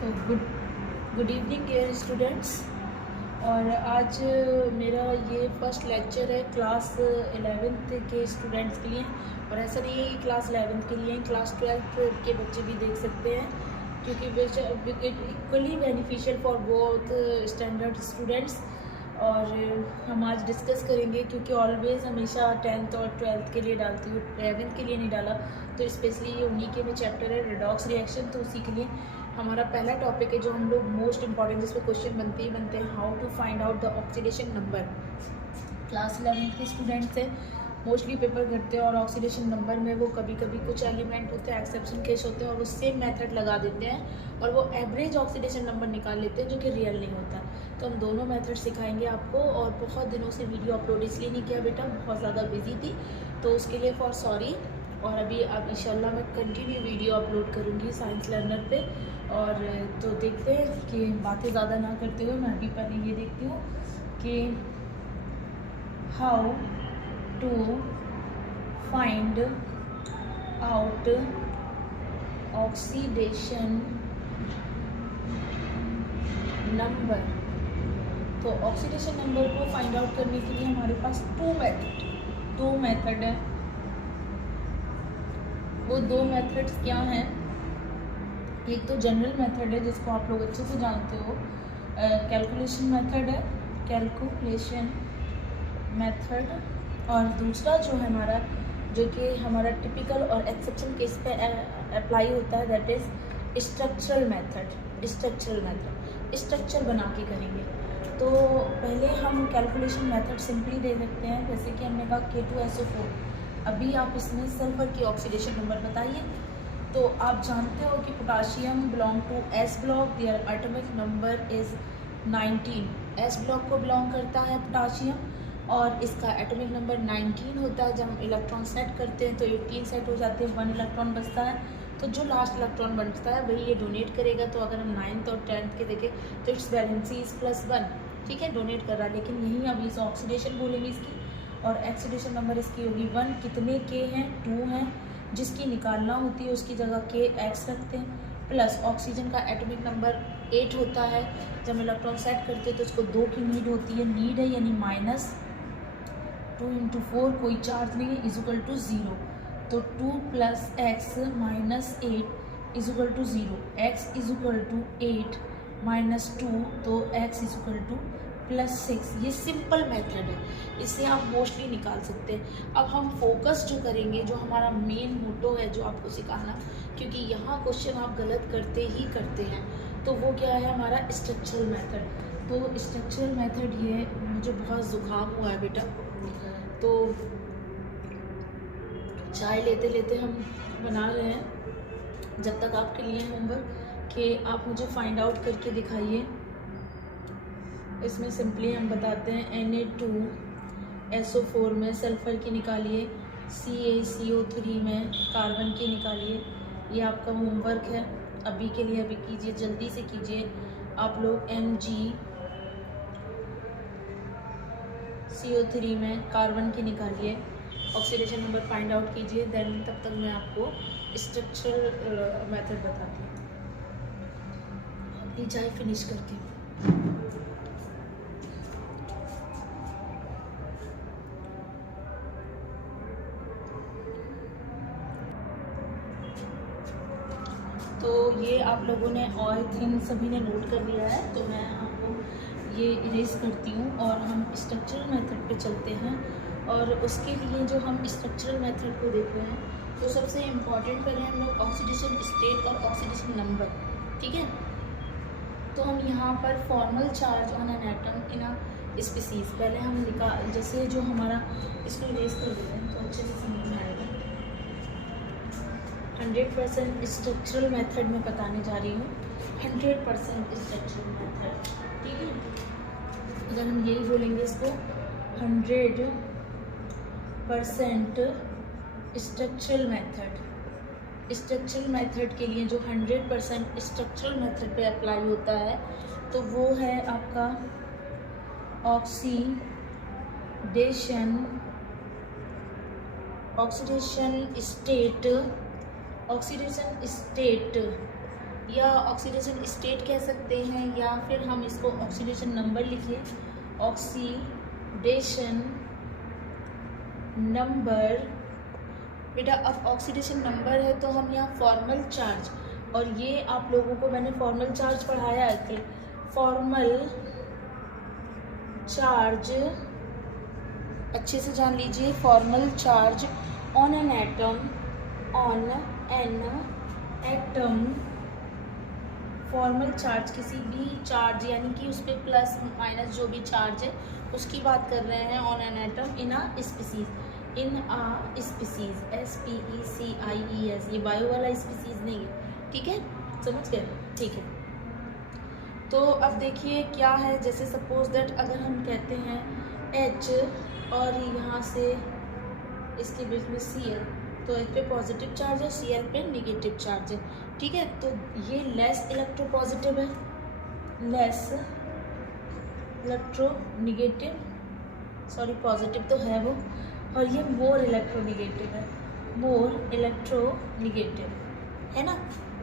तो good evening dear students. और आज मेरा ये फर्स्ट लेक्चर है क्लास 11th के स्टूडेंट्स के लिए। और ऐसा नहीं है कि क्लास 11th के लिए, क्लास 12th के बच्चे भी देख सकते हैं, क्योंकि equally beneficial for both standard students. और हम आज डिस्कस करेंगे, क्योंकि ऑलवेज़ हमेशा 10th और 12th के लिए डालती हूँ, 11th के लिए नहीं डाला। तो स्पेशली ये उन्हीं के में चैप्टर है रिडॉक्स रिएक्शन, तो उसी के लिए हमारा पहला टॉपिक है जो हम लोग मोस्ट इंपॉर्टेंट, जिस पर क्वेश्चन बनते हैं how to find out the oxidation number. Class 11th के स्टूडेंट्स से मोस्टली पेपर करते हैं और ऑक्सीडेशन नंबर में वो कभी कभी कुछ एलिमेंट होते हैं, एक्सेप्शन केस होते हैं, और वो सेम मेथड लगा देते हैं और वो एवरेज ऑक्सीडेशन नंबर निकाल लेते हैं, जो कि रियल नहीं होता। तो हम दोनों मेथड सिखाएंगे आपको। और बहुत दिनों से वीडियो अपलोड इसलिए नहीं किया बेटा, बहुत ज़्यादा बिजी थी, तो उसके लिए फॉर सॉरी। और अब इंशाल्लाह मैं कंटिन्यू वीडियो अपलोड करूँगी साइंस लर्नर पे। और तो देखते हैं कि बातें ज़्यादा ना करते हुए मैं अभी पहले ये देखती हूँ कि how to find out oxidation number. तो ऑक्सीडेशन नंबर को फाइंड आउट करने के लिए हमारे पास दो मेथड है। वो दो मेथड्स क्या हैं? एक तो जनरल मेथड है जिसको आप लोग अच्छे से जानते हो, कैलकुलेशन मेथड है, कैलकुलेशन मेथड। और दूसरा जो है हमारा, जो कि हमारा टिपिकल और एक्सेप्शन केस पे अप्लाई होता है, that is structural method. Structure बना के करेंगे। तो पहले हम कैलकुलेशन मेथड सिंपली दे सकते हैं, जैसे कि हमने कहा K2SO4। अभी आप इसमें सल्फर की ऑक्सीडेशन नंबर बताइए। तो आप जानते हो कि potassium belong to S block, their atomic number is 19। S block को बिलोंग करता है पोटाशियम और इसका एटॉमिक नंबर 19 होता है। जब हम इलेक्ट्रॉन सेट करते हैं तो 18 सेट हो जाते हैं, 1 इलेक्ट्रॉन बचता है। तो जो लास्ट इलेक्ट्रॉन बचता है वही ये डोनेट करेगा। तो अगर हम 9th और 10th के देखें तो इट्स वैलेंसी इज +1, ठीक है, डोनेट कर रहा है। लेकिन यहीं अभी इस ऑक्सीडेशन बोलेंगे इसकी, और ऑक्सीडेशन नंबर इसकी होगी 1। कितने K हैं? 2 हैं। जिसकी निकालना होती है उसकी जगह KX रखते हैं। प्लस ऑक्सीजन का एटॉमिक नंबर 8 होता है। जब हम इलेक्ट्रॉन सेट करते हैं तो उसको 2 की नीड होती है। नीड है यानी -2 × 4, कोई चार्ज नहीं है, =0। तो 2 + x - 8 =0। x = 8 - 2, तो x +6। ये सिंपल मेथड है, इससे आप मोस्टली निकाल सकते हैं। अब हम फोकस जो करेंगे, जो हमारा मेन मोटो है जो आपको सिखाना, क्योंकि यहाँ क्वेश्चन आप गलत करते ही करते हैं, तो वो क्या है हमारा स्ट्रक्चरल मेथड। तो स्ट्रक्चरल मेथड ये, मुझे बहुत ज़ुकाम हुआ है बेटा, तो चाय लेते लेते हम बना रहे हैं। जब तक आपके लिए होमवर्क कि आप मुझे फाइंड आउट करके दिखाइए। इसमें सिंपली हम बताते हैं Na2SO4 में सल्फ़र की निकालिए, CaCO3 में कार्बन की निकालिए। ये आपका होमवर्क है, अभी के लिए अभी कीजिए, जल्दी से कीजिए आप लोग। MgCO3 में कार्बन की निकालिए, ऑक्सीडेशन नंबर फाइंड आउट कीजिए। देन तब तक मैं आपको स्ट्रक्चरल मेथड बताती हूँ अपनी चाय फिनिश करके। तो ये आप लोगों ने और थिंग सभी ने नोट कर लिया है, तो मैं आपको ये इरेज करती हूँ और हम स्ट्रक्चरल मेथड पे चलते हैं। और उसके लिए जो हम स्ट्रक्चरल मेथड को देख रहे हैं, तो सबसे इम्पॉर्टेंट पहले हम लोग ऑक्सीडेशन स्टेट और ऑक्सीडेशन नंबर, ठीक है। तो हम यहाँ पर formal charge on an atom in a species पहले हम निकाल, जैसे जो हमारा, इसको इरेज कर देते हैं तो अच्छे से समझ में आएगा। 100% स्ट्रक्चरल मेथड में बताने जा रही हूँ, 100% स्ट्रक्चरल मेथड, ठीक है। अगर हम यही बोलेंगे इसको 100% स्ट्रक्चरल मेथड के लिए जो 100% स्ट्रक्चरल मेथड पे अप्लाई होता है, तो वो है आपका ऑक्सीडेशन स्टेट या ऑक्सीडेशन स्टेट कह सकते हैं, या फिर हम इसको ऑक्सीडेशन नंबर लिखिए, ऑक्सीडेशन नंबर। बेटा अब ऑक्सीडेशन नंबर है तो हम यहाँ फॉर्मल चार्ज, और ये आप लोगों को मैंने फॉर्मल चार्ज पढ़ाया है कि फॉर्मल चार्ज अच्छे से जान लीजिए, formal charge on an atom, on an atom, formal charge किसी भी चार्ज यानी कि उस पर प्लस माइनस जो भी चार्ज है उसकी बात कर रहे हैं, on an atom in a species, in a species, SPECIES, ये बायो वाला स्पीसीज नहीं है, ठीक है, समझ गए, ठीक है। तो अब देखिए क्या है, जैसे सपोज दैट अगर हम कहते हैं H और यहाँ से इसके बीच में Cl, तो H पे पॉजिटिव चार्ज है, Cl पे निगेटिव चार्ज है, ठीक है। तो ये लेस इलेक्ट्रोपॉजिटिव है, लेस इलेक्ट्रोनिगेटिव, सॉरी पॉजिटिव तो है वो, और ये मोर इलेक्ट्रोनिगेटिव है, मोर इलेक्ट्रोनिगेटिव है ना।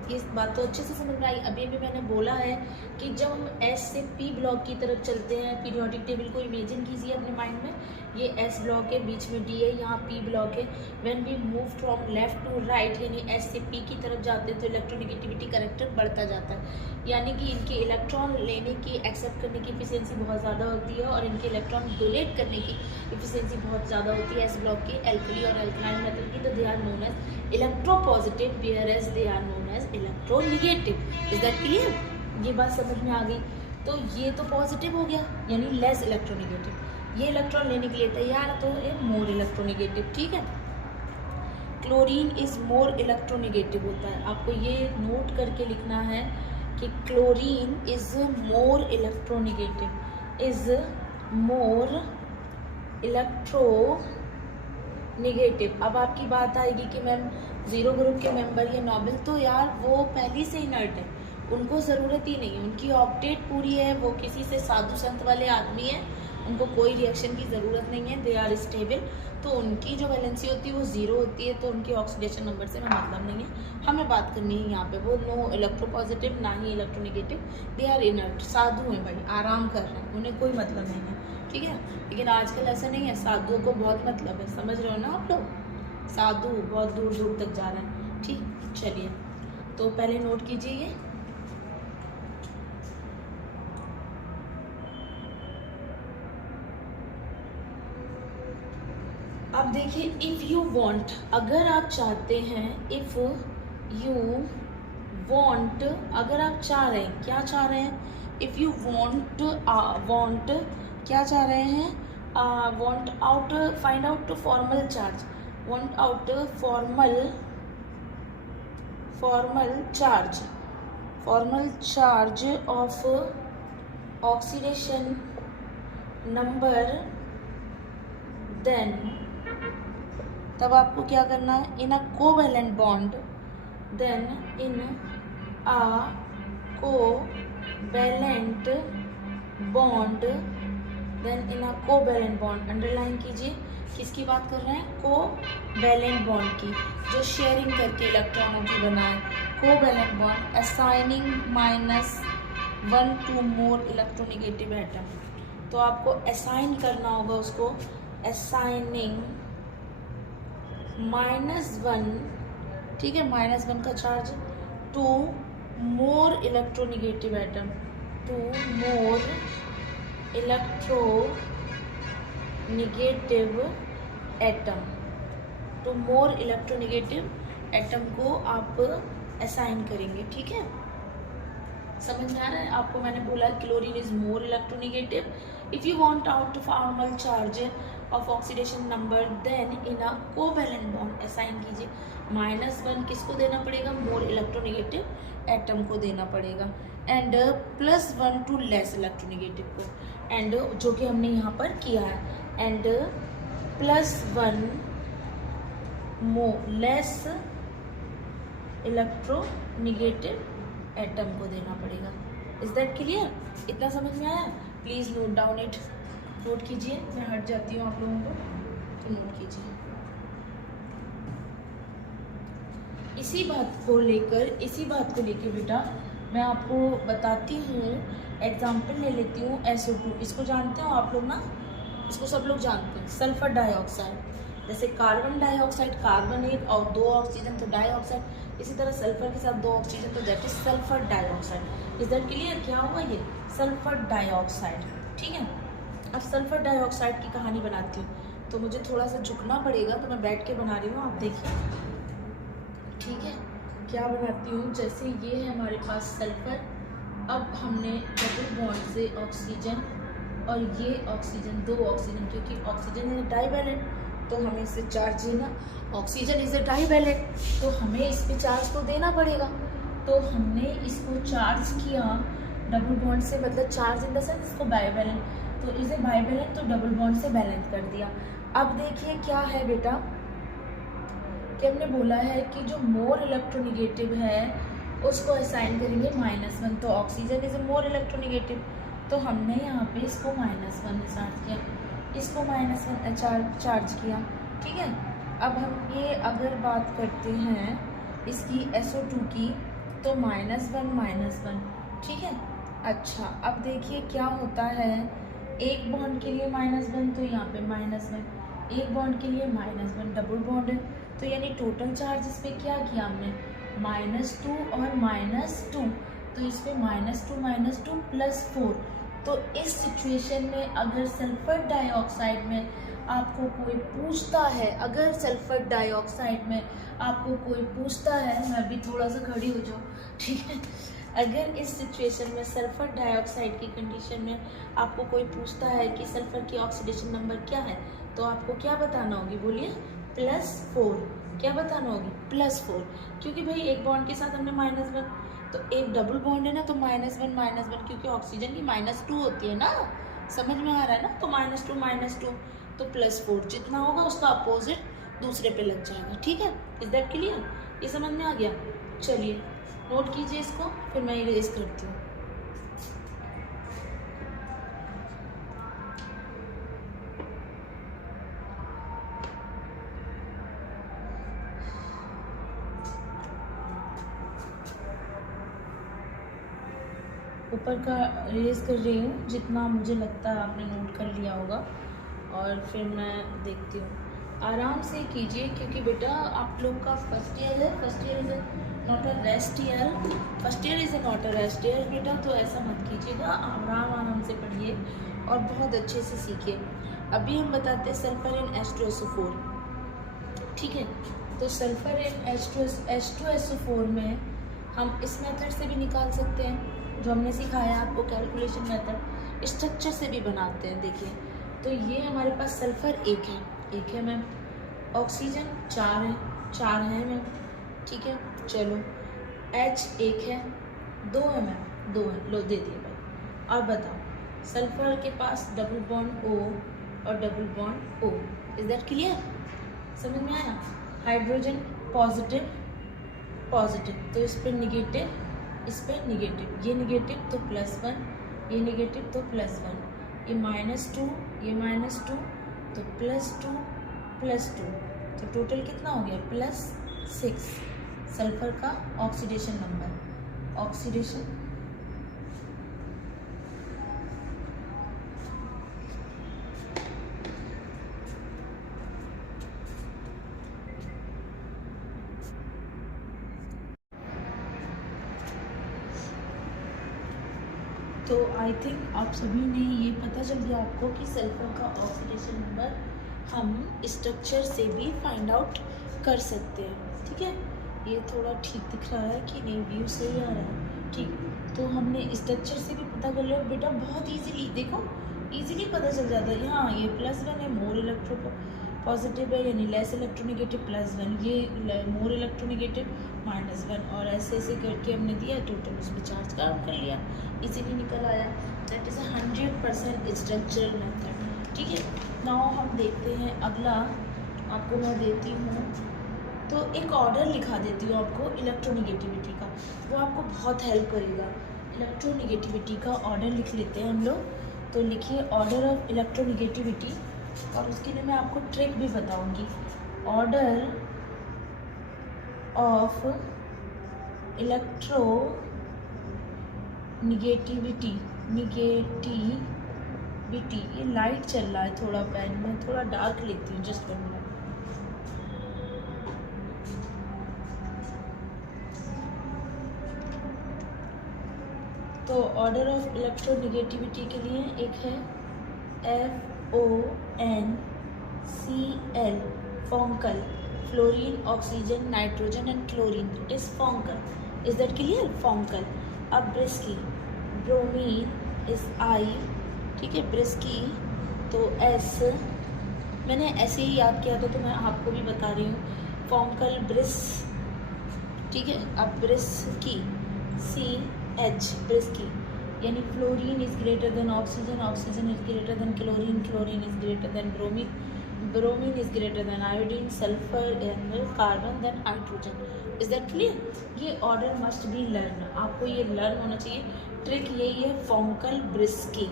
ये बात तो अच्छे से समझ में आई। अभी भी मैंने बोला है कि जब हम S से P ब्लॉक की तरफ चलते हैं, पीरियोडिक टेबल को इमेजिन कीजिए अपने माइंड में, ये S ब्लॉक है, बीच में D है, यहाँ P ब्लॉक है। When we move from left to right यानी S से P की तरफ जाते हैं तो इलेक्ट्रोनिगेटिविटी कैरेक्टर बढ़ता जाता है, यानी कि इनके इलेक्ट्रॉन लेने की, एक्सेप्ट करने की एफिशिएंसी बहुत ज़्यादा होती है, और इनके इलेक्ट्रॉन डोनेट करने की एफिशिएंसी बहुत ज़्यादा होती है S ब्लॉक की, एल्कली और एल्कलाइन मेटल की। तो they are known as electropositive where as they are known as electronegative. Is that clear? ये बात समझ में आ गई। तो ये तो पॉजिटिव हो गया यानी लेस इलेक्ट्रोनिगेटिव, ये इलेक्ट्रॉन लेने के लिए तैयार है तो ये मोर इलेक्ट्रोनिगेटिव, ठीक है। क्लोरीन इज मोर इलेक्ट्रोनिगेटिव होता है, आपको ये नोट करके लिखना है कि chlorine is more electronegative, is more electronegative. अब आपकी बात आएगी कि मैम जीरो ग्रुप के मेंबर ये नोबेल, तो यार वो पहले से इनर्ट है, उनको ज़रूरत ही नहीं है, उनकी ऑक्टेट पूरी है, वो किसी से साधु संत वाले आदमी है, उनको कोई रिएक्शन की ज़रूरत नहीं है, दे आर स्टेबल, तो उनकी जो वैलेंसी होती है वो ज़ीरो होती है, तो उनकी ऑक्सीडेशन नंबर से हमें मतलब नहीं है। हमें बात करनी है यहाँ पे वो नो इलेक्ट्रोपॉजिटिव ना ही इलेक्ट्रोनिगेटिव, दे आर इनर्ट, साधु हैं भाई, आराम कर रहे हैं, उन्हें कोई मतलब नहीं है, ठीक है। लेकिन आजकल ऐसा नहीं है, साधुओं को बहुत मतलब है, समझ रहे हो ना आप लोग, साधु बहुत दूर दूर तक जा रहे हैं, ठीक। चलिए तो पहले नोट कीजिए ये, अब देखिए इफ़ यू वांट, अगर आप चाहते हैं, इफ़ यू वांट, अगर आप चाह रहे हैं, क्या चाह रहे हैं, इफ़ यू वांट, वांट क्या चाह रहे हैं, want out, find out formal charge, want out formal charge of oxidation number, then तब आपको क्या करना है, in a covalent bond, then in a covalent bond, then in a covalent bond, underline कीजिए किसकी बात कर रहे हैं, कोवैलेंट बॉन्ड की, जो शेयरिंग करके इलेक्ट्रॉनों की बना है, covalent bond assigning -1 to more electronegative atom. तो आपको असाइन करना होगा उसको, असाइनिंग -1, ठीक है, -1 का charge to more electronegative atom, to more electronegative atom, to more electronegative atom को आप असाइन करेंगे, ठीक है। समझ में आ रहा है आपको, मैंने बोला chlorine is more electronegative, if you want out formal charge of oxidation number, then in a covalent bond assign कीजिए, -1 किसको देना पड़ेगा, मोर इलेक्ट्रोनिगेटिव एटम को देना पड़ेगा, एंड +1 टू लेस इलेक्ट्रोनिगेटिव को, एंड जो कि हमने यहाँ पर किया है, एंड +1 लेस इलेक्ट्रोनिगेटिव एटम को देना पड़ेगा। Is that clear? इतना समझ में आया? Please note down it, note कीजिए, मैं हट जाती हूँ आप लोगों को, तो नोट कीजिए। इसी बात को लेकर बेटा मैं आपको बताती हूँ। एग्जाम्पल ले लेती हूँ SO2। इसको जानते हो आप लोग ना, इसको सब लोग जानते हैं, सल्फर डाइऑक्साइड। जैसे कार्बन डाइऑक्साइड कार्बन एक और 2 ऑक्सीजन तो डाइऑक्साइड, इसी तरह सल्फर के साथ 2 ऑक्सीजन तो that is sulphur dioxide. Is that clear? क्या हुआ ये सल्फर डाइऑक्साइड। ठीक है, अब सल्फर डाइऑक्साइड की कहानी बनाती हूँ, तो मुझे थोड़ा सा झुकना पड़ेगा, तो मैं बैठ के बना रही हूँ, आप देखिए। ठीक है, क्या बनाती हूँ, जैसे ये है हमारे पास सल्फर, अब हमने डबल बॉन्ड से ऑक्सीजन और ये ऑक्सीजन, 2 ऑक्सीजन, क्योंकि ऑक्सीजन इज डाइवैलेंट तो हमें इसे चार्ज देना, ऑक्सीजन इज डाइवैलेंट तो हमें इस पे चार्ज तो देना पड़ेगा। तो हमने इसको चार्ज किया डबल बॉन्ड से, मतलब चार्ज इन द सेंस इसको बाइवैलेंट, तो इसे बाइवैलेंट तो डबल बॉन्ड से बैलेंस कर दिया। अब देखिए क्या है बेटा कि हमने बोला है कि जो मोर इलेक्ट्रोनिगेटिव है उसको असाइन करेंगे -1, तो ऑक्सीजन इज मोर इलेक्ट्रोनिगेटिव, तो हमने यहाँ पे इसको -1 स्टार्ट किया, इसको -1 चार्ज किया। ठीक है, अब हम ये अगर बात करते हैं इसकी SO2 की, तो -1 ठीक है। अच्छा, अब देखिए क्या होता है, एक बॉन्ड के लिए -1 तो यहाँ पे -1, एक बॉन्ड के लिए -1, डबल बॉन्ड है, तो यानी टोटल चार्ज इस पर क्या किया हमने -2 और -2, तो इस पर -2 +4। तो इस सिचुएशन में अगर सल्फर डाइऑक्साइड में आपको कोई पूछता है, अगर सल्फर डाइऑक्साइड में आपको कोई पूछता है, मैं भी थोड़ा सा खड़ी हो जाऊँ, ठीक है, अगर इस सिचुएशन में सल्फर डाइऑक्साइड की कंडीशन में आपको कोई पूछता है कि सल्फर की ऑक्सीडेशन नंबर क्या है, तो आपको क्या बताना होगी, बोलिए +4। क्या बताना होगी +4, क्योंकि भाई एक बॉन्ड के साथ हमने -1, तो एक डबल बॉन्ड है ना, तो -1 क्योंकि ऑक्सीजन की -2 होती है ना, समझ में आ रहा है ना, तो -2 तो +4 जितना होगा उसका अपोजिट दूसरे पे लग जाएगा। ठीक है, इज दैट क्लियर? ये समझ में आ गया? चलिए नोट कीजिए इसको, फिर मैं इरेज करती हूँ। ऊपर का इरेज कर रही हूँ, जितना मुझे लगता है आपने नोट कर लिया होगा, और फिर मैं देखती हूँ। आराम से कीजिए, क्योंकि बेटा आप लोग का फर्स्ट ईयर है, first year is not a rest year, first year is not a rest year बेटा, तो ऐसा मत कीजिएगा, आराम से पढ़िए और बहुत अच्छे से सीखिए। अभी हम बताते हैं सल्फर इन H2SO4। ठीक है, तो सल्फर इन H2SO4 में हम इस मेथड से भी निकाल सकते हैं, जो हमने सिखाया आपको कैलकुलेशन मेथड, स्ट्रक्चर से भी बनाते हैं। देखिए, तो ये हमारे पास सल्फर एक है मैम, ऑक्सीजन 4 है मैम, ठीक है। चलो H एक है, 2 है मैम, 2 है, लो दे दिए भाई। अब बताओ, सल्फर के पास डबल बॉन्ड O और double bond O, is that clear? समझ में आया? हाइड्रोजन पॉजिटिव, तो इस पर निगेटिव, इस पर निगेटिव, ये निगेटिव तो +1, ये निगेटिव तो +1, ये -2, ये -2 तो +2, तो टोटल कितना हो गया +6। सल्फर का ऑक्सीडेशन नंबर, ऑक्सीडेशन तो आई थिंक आप सभी ने ये पता चल गया आपको कि सल्फर का ऑक्सीडेशन नंबर हम स्ट्रक्चर से भी फाइंड आउट कर सकते हैं। ठीक है, ये थोड़ा ठीक दिख रहा है कि नहीं, व्यू सही आ रहा है? ठीक, तो हमने स्ट्रक्चर से भी पता कर लिया बेटा, बहुत इजीली, देखो इजीली पता चल जाता है। हाँ, ये +1 है, मोर इलेक्ट्रो पॉजिटिव है, यानी लेस इलेक्ट्रोनिगेटिव +1, ये मोर इलेक्ट्रोनिगेटिव -1, और ऐसे ऐसे करके हमने दिया टोटल, उसमें चार्ज का कर लिया, इजीली निकल आया। That is 100% structural method. ठीक है, नाउ हम देखते हैं अगला, आपको मैं देती हूँ, तो एक ऑर्डर लिखा देती हूँ आपको इलेक्ट्रोनिगेटिविटी का, वो आपको बहुत हेल्प करेगा। इलेक्ट्रोनिगेटिविटी का ऑर्डर लिख लेते हैं हम लोग, तो लिखिए ऑर्डर ऑफ इलेक्ट्रोनिगेटिविटी, और उसके लिए मैं आपको ट्रिक भी बताऊंगी। ऑर्डर ऑफ इलेक्ट्रोनिगेटिविटी, ये लाइट चल रहा है थोड़ा पेन में, थोड़ा डार्क लेती हूँ, जस्ट 1 मिनट। तो ऑर्डर ऑफ इलेक्ट्रोनिगेटिविटी के लिए एक है FONCl, फोंकल, fluorine, oxygen, nitrogen and chlorine, it is फोंकल। Is that clear? फोंकल। अब ब्रिस्की, ब्रोमीन इज I, ठीक है, ब्रिस्की तो S, मैंने ऐसे ही याद किया था तो मैं आपको भी बता रही हूँ, फोंकल ब्रिस, ठीक है। अब ब्रिस्की CH, ब्रिस्की, यानी fluorine is greater than oxygen, oxygen is greater than chlorine, chlorine is greater than bromine, bromine is greater than iodine, sulphur and carbon than hydrogen. Is that clear? ये ऑर्डर मस्ट बी लर्न, आपको ये learn होना चाहिए। Trick यही है, फोंकल ब्रिस्की,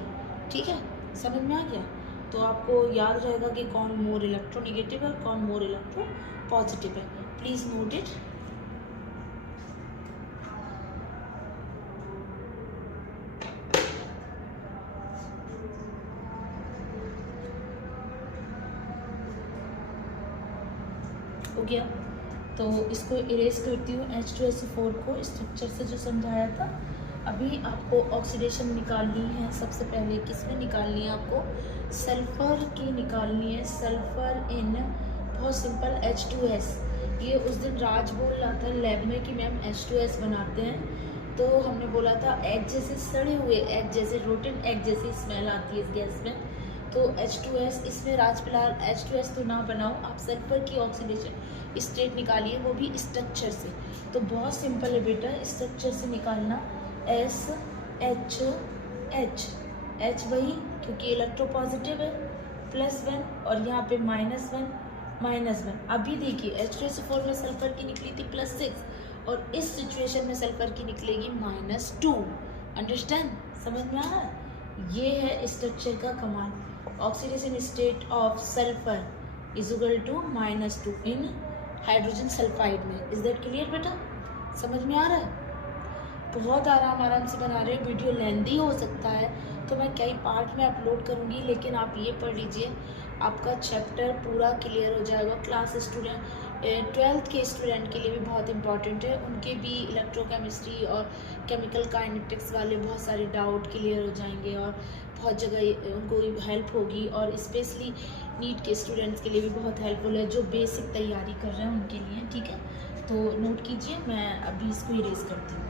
ठीक है, समझ में आ गया? तो आपको याद रहेगा कि कौन मोर इलेक्ट्रोनिगेटिव है, कौन मोर इलेक्ट्रो पॉजिटिव है। Please note it. हो गया, तो इसको इरेज करती हूँ। H2SO4 को स्ट्रक्चर से जो समझाया था, अभी आपको ऑक्सीडेशन निकालनी है। सबसे पहले किसमें निकालनी है? आपको सल्फर की निकालनी है। सल्फर इन, बहुत सिंपल, H2S। ये उस दिन राज बोल रहा था लैब में कि मैम H2S बनाते हैं, तो हमने बोला था एग जैसे सड़े हुए एग जैसे, रोटेन एग जैसी स्मेल आती है इस गैस में, तो H2S इसमें राज फिलहाल H2S तो ना बनाओ, आप सल्फर की ऑक्सीडेशन स्टेट निकालिए, वो भी स्ट्रक्चर से। तो बहुत सिंपल है बेटा, स्ट्रक्चर से निकालना। SHH, H वही क्योंकि इलेक्ट्रो पॉजिटिव है, +1 और यहाँ पे -1। अभी देखिए H2SO4 में सल्फर की निकली थी +6 और इस सिचुएशन में सल्फर की निकलेगी -2। अंडरस्टैंड? समझ में आ रहा है? ये है स्ट्रक्चर का कमाल। Oxidation state of sulphur is equal to -2 in hydrogen sulphide में। इज दैट क्लियर बेटा? समझ में आ रहा है? बहुत आराम से बना रहे हो। वीडियो लेंदी हो सकता है तो मैं कई पार्ट में अपलोड करूँगी, लेकिन आप ये पढ़ लीजिए, आपका चैप्टर पूरा क्लियर हो जाएगा। क्लास स्टूडेंट 12th के स्टूडेंट के लिए भी बहुत इंपॉर्टेंट है, उनके भी इलेक्ट्रोकेमिस्ट्री और केमिकल काइनेटिक्स वाले बहुत सारे डाउट क्लियर हो जाएंगे और बहुत जगह उनको हेल्प होगी, और स्पेशली नीट के स्टूडेंट्स के लिए भी बहुत हेल्पफुल है जो बेसिक तैयारी कर रहे हैं उनके लिए, ठीक है। तो नोट कीजिए, मैं अभी इसको इरेज करती हूँ।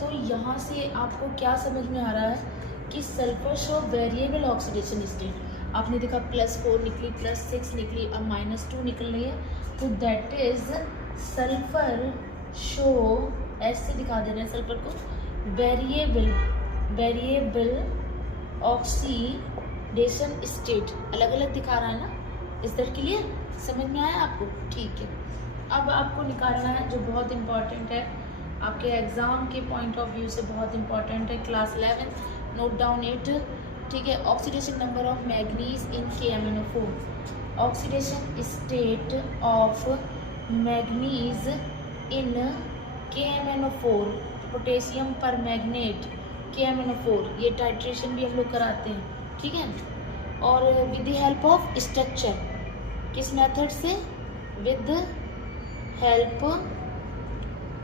तो यहाँ से आपको क्या समझ में आ रहा है कि sulphur show variable oxidation state. आपने देखा +4 निकली, +6 निकली, अब -2 निकल रही है, तो दैट इज सल्फर शो, ऐसे दिखा दे रहे हैं सल्फर को, वेरिएबल ऑक्सीडेशन स्टेट, अलग अलग दिखा रहा है ना। इस दैट क्लियर? समझ में आया आपको? ठीक है। अब आपको निकालना है जो बहुत इंपॉर्टेंट है, आपके एग्जाम के पॉइंट ऑफ व्यू से बहुत इंपॉर्टेंट है, क्लास 11, नोट डाउन इट, ठीक है। Oxidation number of manganese in KMnO4, oxidation state of manganese in KMnO4, potassium पर मैग्नेट KMnO4, ये टाइट्रेशन भी हम लोग कराते हैं, ठीक है। और with the help of structure, किस मेथड से? With help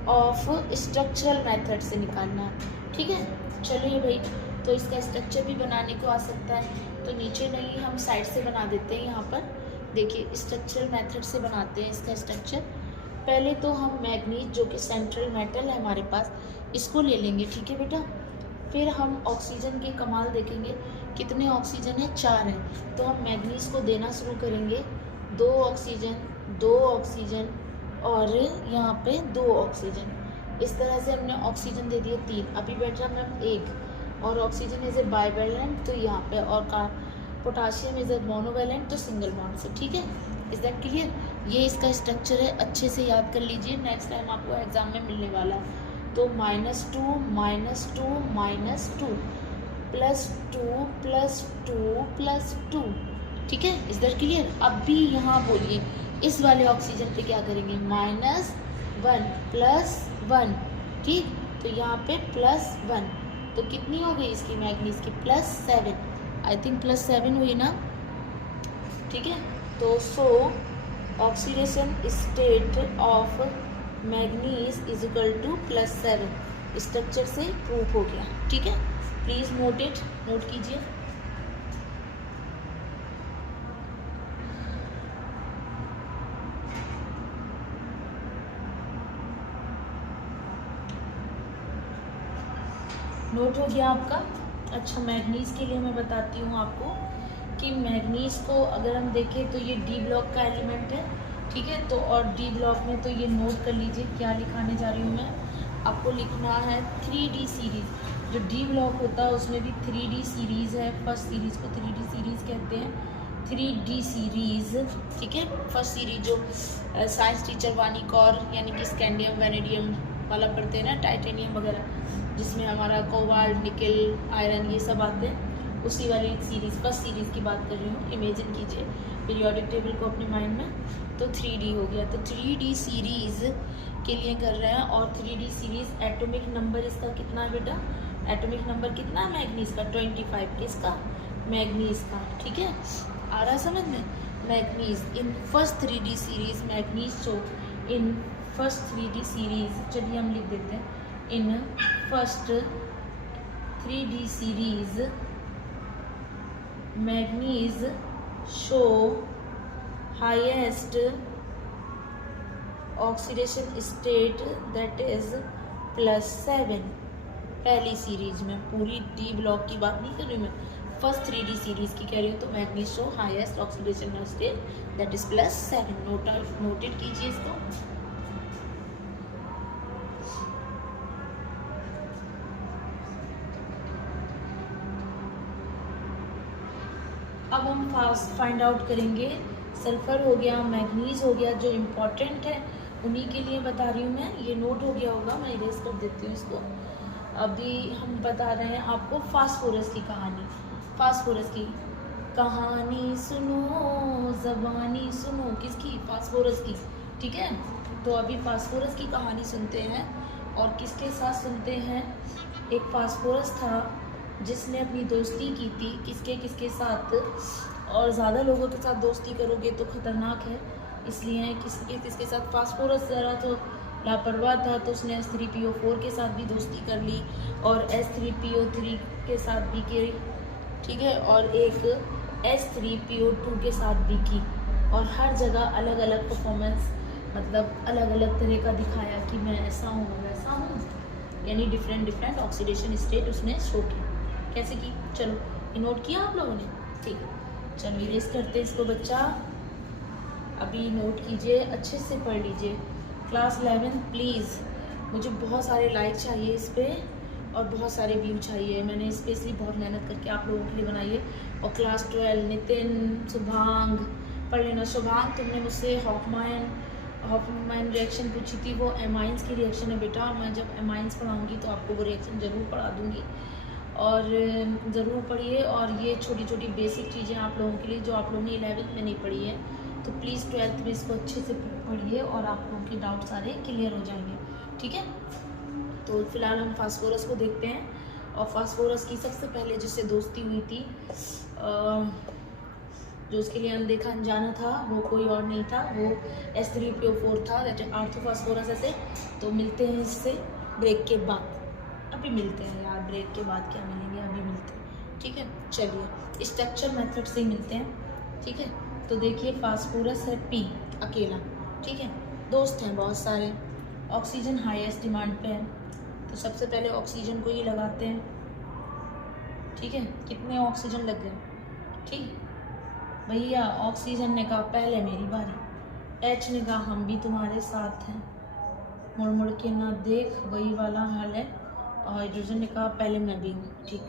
of structural method से निकालना है, ठीक है। चलिए भाई, तो इसका स्ट्रक्चर भी बनाने को आ सकता है, तो नीचे नहीं हम साइड से बना देते हैं। यहाँ पर देखिए स्ट्रक्चरल मेथड से बनाते हैं इसका स्ट्रक्चर। पहले तो हम मैग्नीज जो कि सेंट्रल मेटल है हमारे पास, इसको ले लेंगे, ठीक है बेटा। फिर हम ऑक्सीजन के कमाल देखेंगे, कितने ऑक्सीजन है? 4 है, तो हम मैग्नीज को देना शुरू करेंगे, 2 ऑक्सीजन, 2 ऑक्सीजन और यहाँ पे 2 ऑक्सीजन। इस तरह से हमने ऑक्सीजन दे दिए 3, अभी बैठ रहा मैम 1, और ऑक्सीजन इज ए बाइवैलेंट, तो यहाँ पे, और पोटाशियम इज ए मोनोवैलेंट, तो सिंगल बॉन्ड से, ठीक है। Is that clear? ये इसका स्ट्रक्चर है, अच्छे से याद कर लीजिए, नेक्स्ट टाइम आपको एग्जाम में मिलने वाला है। तो -2 -2 -2 +2 +2 +2, ठीक है, इज दैट क्लियर? अब भी यहाँ बोलिए इस वाले ऑक्सीजन पे क्या करेंगे, -1 +1, ठीक, तो यहाँ पे +1, तो कितनी हो गई इसकी मैग्नीज की, +7, आई थिंक +7 हुई ना, ठीक है। तो so oxidation state of manganese is equal to +7, structure से प्रूव हो गया, ठीक है। प्लीज नोट इट, नोट कीजिए। नोट हो गया आपका। अच्छा, मैग्नीज के लिए मैं बताती हूँ आपको कि मैग्नीज को अगर हम देखें तो ये डी ब्लॉक का एलिमेंट है, ठीक है। तो और डी ब्लॉक में तो ये नोट कर लीजिए क्या लिखाने जा रही हूँ मैं, आपको लिखना है 3D सीरीज़। जो डी ब्लॉक होता है उसमें भी 3D सीरीज़ है, फर्स्ट सीरीज़ को 3D सीरीज़ कहते हैं, 3D सीरीज़, ठीक है। फर्स्ट सीरीज जो साइंस टीचर वानी कौर यानी कि स्कैंडियम वैनेडियम वाला पढ़ते हैं ना, टाइटेनियम वगैरह, जिसमें हमारा कोबाल्ट, निकल, आयरन ये सब आते हैं, उसी वाली सीरीज़, फर्स्ट सीरीज़ की बात कर रही हूँ। इमेजिन कीजिए पीरियोडिक टेबल को अपने माइंड में, तो 3D हो गया, तो 3D सीरीज़ के लिए कर रहे हैं। और 3D सीरीज़ एटॉमिक नंबर इसका कितना है बेटा, एटॉमिक नंबर कितना है मैग्नीज का, 25, किसका, मैग्नीज का, ठीक है। आ रहा है समझ में, manganese in first 3D series, manganese show in first 3D series, चलिए हम लिख देते हैं, in first 3D series manganese show highest oxidation state that is +7। पहली सीरीज में, पूरी डी ब्लॉक की बात नहीं कर रही मैं, फर्स्ट 3D सीरीज की कह रही हूँ। तो manganese show highest oxidation state that is +7, noted कीजिए इसको। अब हम फाइंड आउट करेंगे, सल्फर हो गया, मैग्नीज हो गया, जो इम्पोर्टेंट है उन्हीं के लिए बता रही हूँ मैं। ये नोट हो गया होगा, मैं इरेज कर देती हूँ इसको। अभी हम बता रहे हैं आपको फास्फोरस की कहानी, फास्फोरस की कहानी सुनो, ज़बानी सुनो, किसकी, फास्फोरस की, ठीक है। तो अभी फास्फोरस की कहानी सुनते हैं, और किसके साथ सुनते हैं, एक फास्फोरस था जिसने अपनी दोस्ती की थी, किसके किसके साथ, और ज़्यादा लोगों के साथ दोस्ती करोगे तो ख़तरनाक है, इसलिए किसके किसके साथ, फास्फोरस ज़रा तो लापरवाह था, तो उसने H3PO4 के साथ भी दोस्ती कर ली, और H3PO3 के साथ भी की, ठीक है, और एक H3PO2 के साथ भी की, और हर जगह अलग अलग परफॉर्मेंस, मतलब अलग अलग तरह का दिखाया कि मैं ऐसा हूँ वैसा हूँ, यानी डिफरेंट ऑक्सीडेशन स्टेट उसने शो की। कैसे की, चलो ये नोट किया आप लोगों ने, ठीक है। चलो इरेज करते हैं इसको बच्चा, अभी नोट कीजिए, अच्छे से पढ़ लीजिए। क्लास 11 प्लीज़, मुझे बहुत सारे लाइक चाहिए इस पर, और बहुत सारे व्यू चाहिए, मैंने स्पेशली बहुत मेहनत करके आप लोगों के लिए बनाई है। और क्लास 12 नितिन, शुभांग पढ़ लेना। शुभांग तुमने मुझसे हॉफमैन रिएक्शन पूछी थी, वो एमाइंस की रिएक्शन है बेटा, मैं जब एमाइंस पढ़ाऊँगी तो आपको वो रिएक्शन ज़रूर पढ़ा दूँगी, और ज़रूर पढ़िए। और ये छोटी छोटी बेसिक चीज़ें आप लोगों के लिए जो आप लोगों ने 11th में नहीं पढ़ी है, तो प्लीज़ 12th में इसको अच्छे से पढ़िए, और आप लोगों के डाउट सारे क्लियर हो जाएंगे, ठीक है। तो फिलहाल हम फास्फोरस को देखते हैं, और फास्फोरस की सबसे पहले जिससे दोस्ती हुई थी, जो उसके लिए अनदेखा अनजाना था, वो कोई और नहीं था, वो H3PO4 था, दैट इज आर्थोफास्फोरस ऐसे। तो मिलते हैं इससे ब्रेक के बाद, अभी मिलते हैं यार, ब्रेक के बाद क्या मिलेंगे, अभी मिलते हैं, ठीक है। चलिए स्ट्रक्चर मेथड से ही मिलते हैं, ठीक है। तो देखिए फास्फोरस है P अकेला, ठीक है, दोस्त हैं बहुत सारे, ऑक्सीजन हाईएस्ट डिमांड पे है, तो सबसे पहले ऑक्सीजन को ही लगाते हैं, ठीक है। कितने ऑक्सीजन लग गए, ठीक भैया, ऑक्सीजन ने कहा पहले मेरी बारी, H ने कहा हम भी तुम्हारे साथ हैं, मुड़ मुड़ के ना देख, वही वाला हाल है, और हाइड्रोजन ने कहा पहले मैं भी हूँ, ठीक।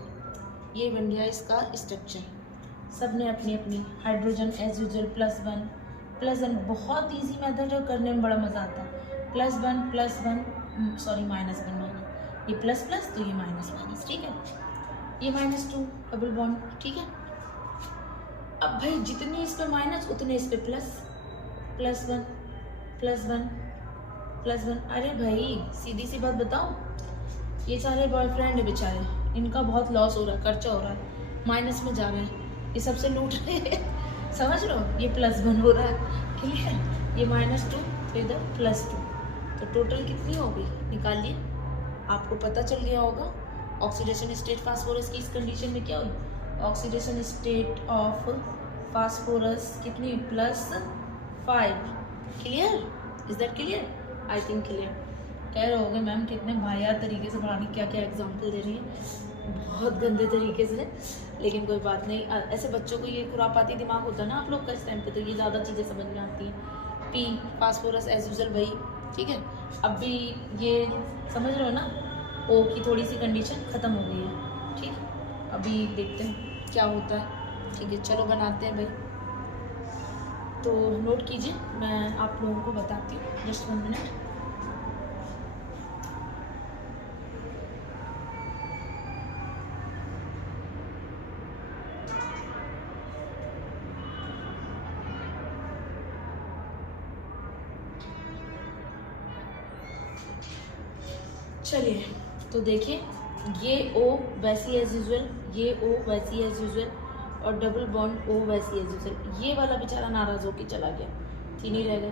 ये बन गया इसका स्ट्रक्चर, सब ने अपनी अपनी, हाइड्रोजन एज यूजुअल +1, बहुत इजी मेथड है, करने में बड़ा मज़ा आता है, +1 सॉरी -1, ये प्लस तो ये माइनस, ठीक है, ये -2 डबल बॉन्ड, ठीक है। अब भाई जितने इस पे माइनस उतने इस पे plus, plus one plus one plus one. अरे भाई सीधी सी बात बताओ, ये सारे बॉयफ्रेंड है बेचारे, इनका बहुत लॉस हो रहा है, खर्चा हो रहा है, माइनस में जा रहे हैं, ये सबसे लूट रहे हैं समझ लो। ये प्लस वन हो रहा है, क्लियर, ये -2 तो इधर +2, तो टोटल कितनी होगी निकालिए, आपको पता चल गया होगा। ऑक्सीडेशन स्टेट फास्फोरस की इस कंडीशन में क्या हुई, ऑक्सीडेशन स्टेट ऑफ फास्फोरस कितनी, +5। Clear, is that clear? I think clear. कह रहे होगे मैम कितने वाहियात तरीके से पढ़ाने, क्या क्या एग्जाम्पल दे रही है, बहुत गंदे तरीके से, लेकिन कोई बात नहीं। ऐसे बच्चों को ये खुरापाती दिमाग होता है ना आप लोग का इस टाइम पे, तो ये ज़्यादा चीज़ें समझ में आती हैं। पी फास्फोरस एज यूजुअल भाई, ठीक है। अब भी ये समझ रहे हो ना, ओ की थोड़ी सी कंडीशन ख़त्म हो गई है, ठीक। अभी देखते हैं क्या होता है, ठीक है। चलो बनाते हैं भाई, तो नोट कीजिए, मैं आप लोगों को बताती हूँ, जस्ट 1 मिनट। चलिए तो देखिए, ये O वैसी एज यूजुअल, ये O वैसी एज यूजुअल, और डबल बॉन्ड O वैसी एज यूजुअल। ये वाला बेचारा नाराज़ होकर चला गया, 3 ही रह गए,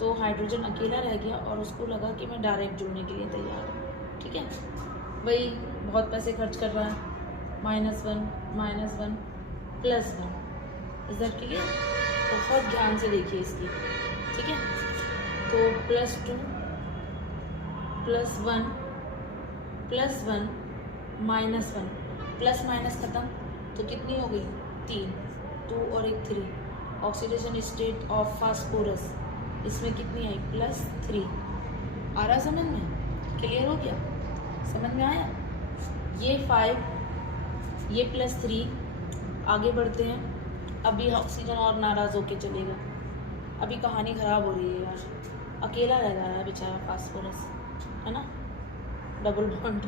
तो हाइड्रोजन अकेला रह गया और उसको लगा कि मैं डायरेक्ट जुड़ने के लिए तैयार हूँ, ठीक है। भाई बहुत पैसे खर्च कर रहा है, -1 -1 +1, इज दैट क्लियर? बहुत ध्यान से देखिए इसकी, ठीक है। तो +2 +1 +1 -1, प्लस माइनस ख़त्म, तो कितनी हो गई, 3, 2 और 1 3। ऑक्सीडेशन स्टेट ऑफ फास्फोरस इसमें कितनी आई, +3। आ रहा समझ में, क्लियर हो गया, समझ में आया। ये 5, ये +3, आगे बढ़ते हैं। अभी ऑक्सीजन और नाराज़ होके चलेगा, अभी कहानी ख़राब हो रही है यार, अकेला रह रहा है बेचारा फास्फोरस, है ना। डबल बॉन्ड,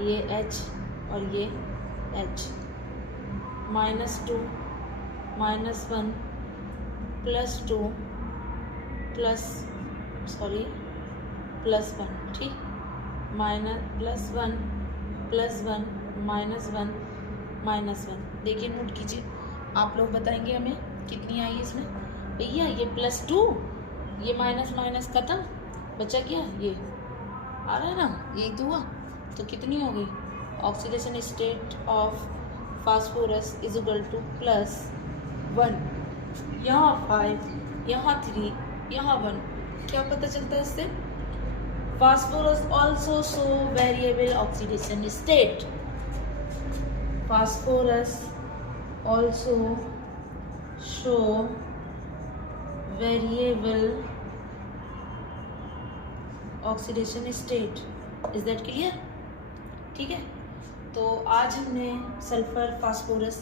ये H और ये H, -2 -1 +2 +1, ठीक, +1 +1 -1 -1। देखिए नोट कीजिए, आप लोग बताएंगे हमें कितनी आई इसमें। भैया ये +2, ये माइनस माइनस ख़त्म, बचा क्या, ये आ रहा है ना, यही तो हुआ, तो कितनी हो गई, oxidation state of phosphorus is equal to +1, यहाँ 5, यहाँ 3, यहाँ 1। क्या पता चलता है इससे, phosphorus also show variable oxidation state, phosphorus also show variable oxidation state, is that clear, ठीक है। तो आज हमने सल्फर फास्फोरस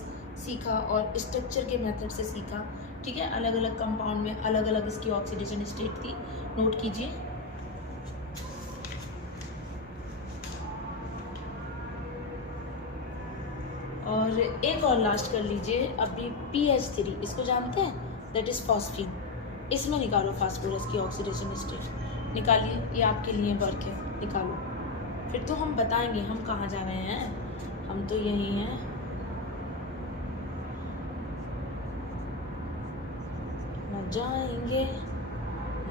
सीखा और स्ट्रक्चर के मेथड से सीखा, ठीक है। अलग अलग कंपाउंड में अलग अलग इसकी ऑक्सीडेशन स्टेट थी, नोट कीजिए। और एक और लास्ट कर लीजिए, अभी PH3 इसको जानते हैं, दैट इज फॉस्फीन, इसमें निकालो फास्फोरस की ऑक्सीडेशन स्टेट, निकालिए, ये आपके लिए वर्क है, निकालो। फिर तो हम बताएंगे हम कहाँ जा रहे हैं, हम तो यहीं हैं, न जाएंगे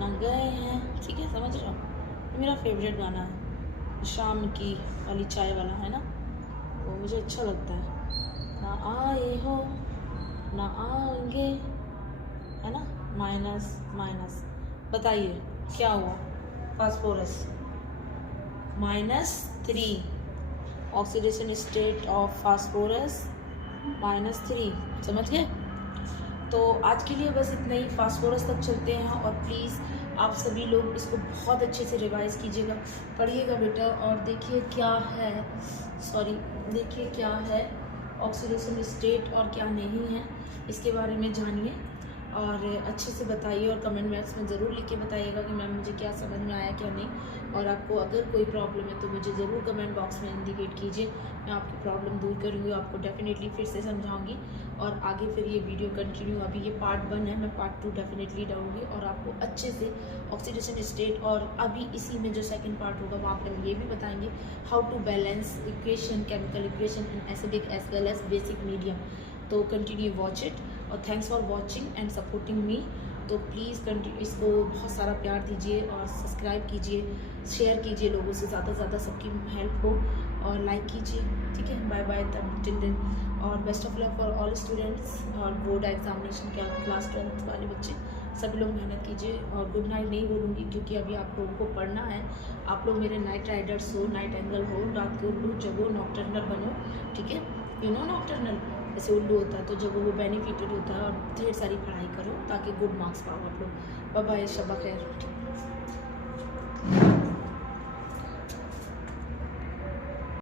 न गए हैं, ठीक है, समझ रहे हो। मेरा फेवरेट गाना है, शाम की वाली चाय वाला है ना, वो मुझे अच्छा लगता है। ना आए हो ना आएंगे, है ना, माइनस माइनस, बताइए क्या हुआ, phosphorus -3, oxidation state of phosphorus -3, समझ गए। तो आज के लिए बस इतना ही, फास्फोरस तक चलते हैं, और प्लीज़ आप सभी लोग इसको बहुत अच्छे से रिवाइज कीजिएगा, पढ़िएगा बेटा, और देखिए क्या है, देखिए क्या है ऑक्सीडेशन स्टेट और क्या नहीं है, इसके बारे में जानिए। और अच्छे से बताइए और कमेंट बॉक्स में ज़रूर लिख के बताइएगा कि मैम मुझे क्या समझ में आया क्या नहीं। और आपको अगर कोई प्रॉब्लम है तो मुझे ज़रूर कमेंट बॉक्स में इंडिकेट कीजिए, मैं आपकी प्रॉब्लम दूर करूँगी, आपको डेफिनेटली फिर से समझाऊंगी। और आगे फिर ये वीडियो कंटिन्यू, अभी ये पार्ट 1 है, मैं पार्ट 2 डेफिनेटली डालूँगी और आपको अच्छे से ऑक्सीडेशन स्टेट, और अभी इसी में जो सेकंड पार्ट होगा वहाँ पर हम ये भी बताएंगे how to balance equation, chemical equation in acidic as well as basic medium. तो कंटिन्यू वॉच इट और thanks for watching and supporting me. तो प्लीज़ कंटिन्यू इसको बहुत सारा प्यार दीजिए और सब्सक्राइब कीजिए, शेयर कीजिए लोगों से, ज़्यादा से ज़्यादा सबकी हेल्प हो, और लाइक कीजिए। ठीक है, बाय बाय तब टिल देन, और best of luck for all students और बोर्ड एग्जामिनेशन के क्लास 12th वाले बच्चे सभी लोग मेहनत कीजिए। और गुड नाइट नहीं बोलूँगी क्योंकि अभी आप लोगों को पढ़ना है। आप लोग मेरे नाइट राइडर्स हो, नाइट एंगल हो, रात को उल्लू जगो, नॉकटर्नल बनो। ठीक है, यू नो नॉकटर्नल जैसे उल्लू होता है तो जब वो बेनिफिटेड होता है, और ढेर सारी पढ़ाई करो ताकि गुड मार्क्स पाओ आप लोग। बाय बाय, शब्बा खैर।